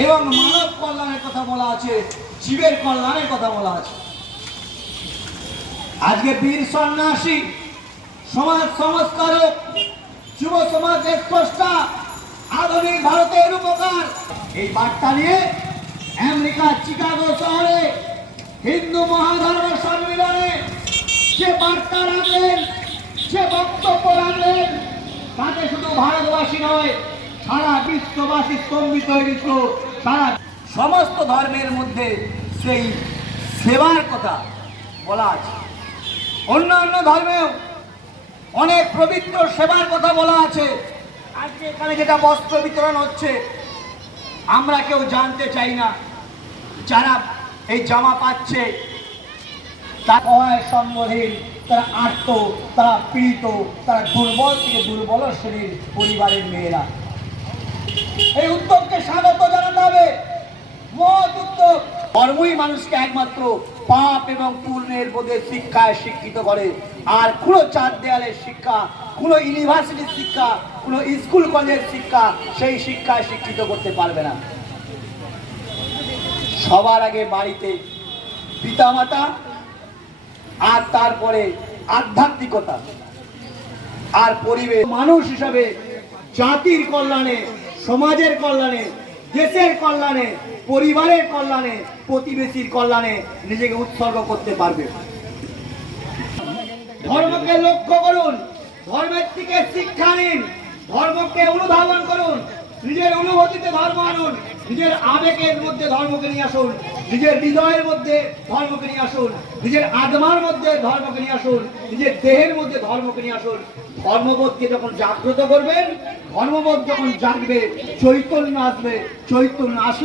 এবং মানব কল্যাণের কথা বলা আছে, জীবের কল্যাণের কথা বলা আছে। আজকে বীর সন্ন্যাসী, সমাজ সংস্কারক, যুব সমাজের স্রষ্টা, আধুনিক ভারতের উপকার, এই বার্তা নিয়ে আমেরিকার চিকাগো শহরে হিন্দু মহাধর্ম সম্মেলনে যে বার্তা রাখলেন, যে বক্তব্য রাখলেন, তাতে শুধু ভারতবাসী নয়, সারা বিশ্ববাসী স্তম্ভিত হয়ে গেছিল। সারা সমস্ত ধর্মের মধ্যে সেই সেবার কথা বলা আছে। অন্যান্য ধর্মেও অনেক পবিত্র সেবার কথা বলা আছে। আজকে এখানে যেটা বস্ত্র বিতরণ হচ্ছে, আমরা কেউ জানতে চাই না যারা এই জামা পাচ্ছে তারা অসহায় সম্বহীন, তারা আর্ত, তারা পীড়িত, তারা দুর্বল থেকে দুর্বল শ্রেণীর পরিবারের মেয়েরা। এই উদ্যোগকে স্বাগত জানাতে হবে, মহৎ উদ্যোগ। ধর্মই মানুষকে একমাত্র পাপ এবং পুণ্যের বোধে শিক্ষায় শিক্ষিত করে। আর কোনো চার দেয়ালের শিক্ষা, কোনো ইউনিভার্সিটির শিক্ষা, কোনো স্কুল কলেজের শিক্ষা সেই শিক্ষায় শিক্ষিত করতে পারবে না। সবার আগে বাড়িতে পিতামাতা, আর তারপরে আধ্যাত্মিকতা, আর পরিবেশ। মানুষ হিসাবে জাতির কল্যাণে, সমাজের কল্যাণে, দেশের কল্যাণে, পরিবারের কল্যাণে, প্রতিবেশীর কল্যাণে নিজেকে উৎসর্গ করতে পারবে। ধর্মকে লক্ষ্য করুন, ধর্মের থেকে শিক্ষা নিন, ধর্মকে অনুধাবন করুন, নিজের অনুভূতিতে ধর্ম আনুন, নিজের আবেগের মধ্যে ধর্মকে নিয়ে আসুন, নিজের হৃদয়ের মধ্যে ধর্মকে নিয়ে আসুন, নিজের আত্মার মধ্যে ধর্মকে নিয়ে আসুন, নিজের দেহের মধ্যে ধর্মকে নিয়ে আসুন। ধর্মবোধকে যখন জাগ্রত করবেন, ধর্মবোধ যখন জাগবে, চৈতন্য আসবে, চৈতন্য আসলে